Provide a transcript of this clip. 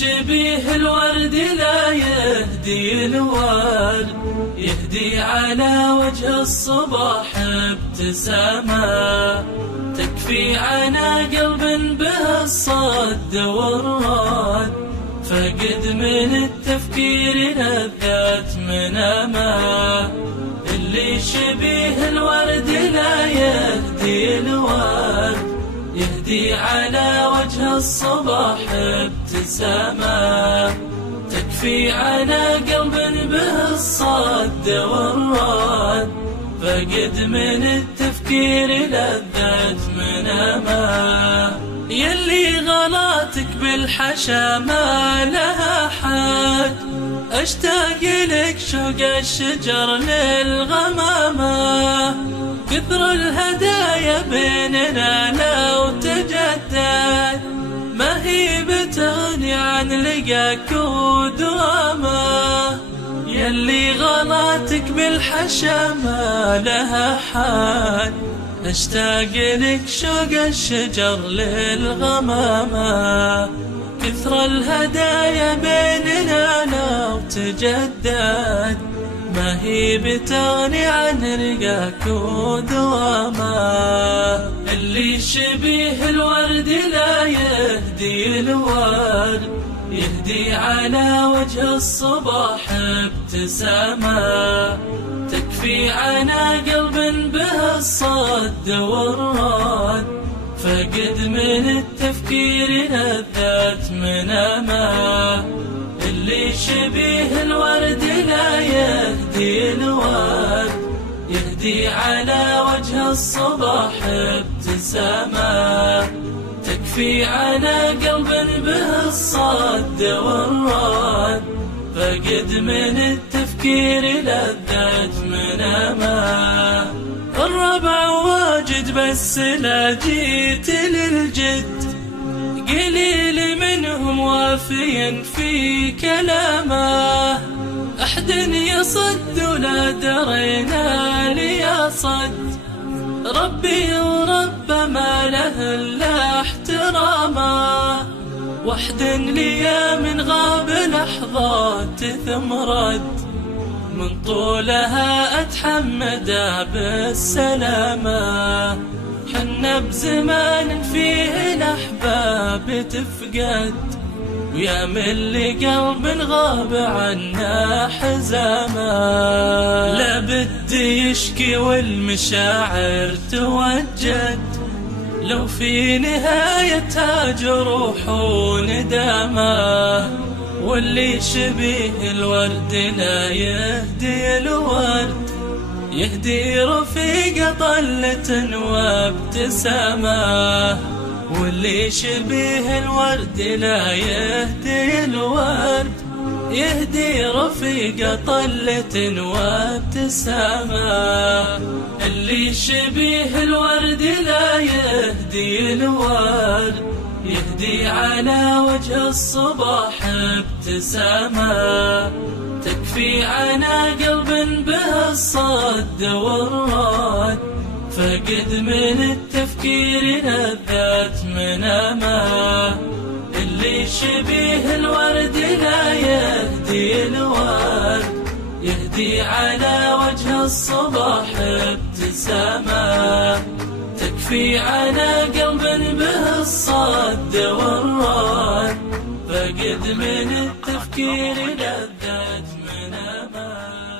شبيه الورد لا يهدي الورد، يهدي على وجه الصباح ابتسامة تكفي عنا قلب به الصد والرد، فقد من التفكير لذات منامه. اللي شبيه الورد لا يهدي الورد، يهدي على وجه الصباح ابتسامة تكفي عنا قلب به الصد والرد، فقد من التفكير لذات منامه. يلي غلاتك بالحشا ما لها حد، اشتاق لك شوق الشجر للغمامة، كثر الهدايا بيننا لو تجدد، ما هي بتغني عن لقاك ودوامه. يلي غلاتك بالحشا ما لها حد، اشتاق لك شوق الشجر للغمامة، كثر الهدايا بيننا لو تجدد، ما هي بتغني عن رقاك ودوامه. اللي شبيه الورد لا يهدي الورد، يهدي على وجه الصباح ابتسامة تكفي عنا قلب به الصد والرد، فقد من التفكير لذات منامه. اللي شبيه الورد لا يهدي الورد، يهدي على وجه الصباح ابتسامة تكفي عنا قلب به الصد والرد، فقد من التفكير لذات منامه. الربع واجد بس لا جيت للجد، قليل منهم وافيا في كلامه، أحد يصد ولا درينا لي صد، ربي ورب ما له إلا احترامه. وحد لي من غاب لحظات ثم رد، من طولها أتحمد بالسلامة. حنا بزمان فيه الأحباب تفقد، ويا من لقلب غاب عنا حزامه. لا بدي يشكي والمشاعر توجد، لو في نهايتها جروح وندامه. واللي شبيه الورد لا يهدي الورد، يهدي رفيق طلة وابتسامة. واللي شبيه الورد لا يهدي الورد، يهدي رفيق طلة وابتسامة. اللي شبيه الورد لا يهدي الورد، يهدي على وجه الصباح ابتسامة تكفي عنا قلب به الصد والرد، فقد من التفكير لذات منامه. اللي شبيه الورد لا يهدي الورد، يهدي على وجه الصباح ابتسامة تكفي عنا قلب به الصد والرد، فقد من التفكير لذات منامه.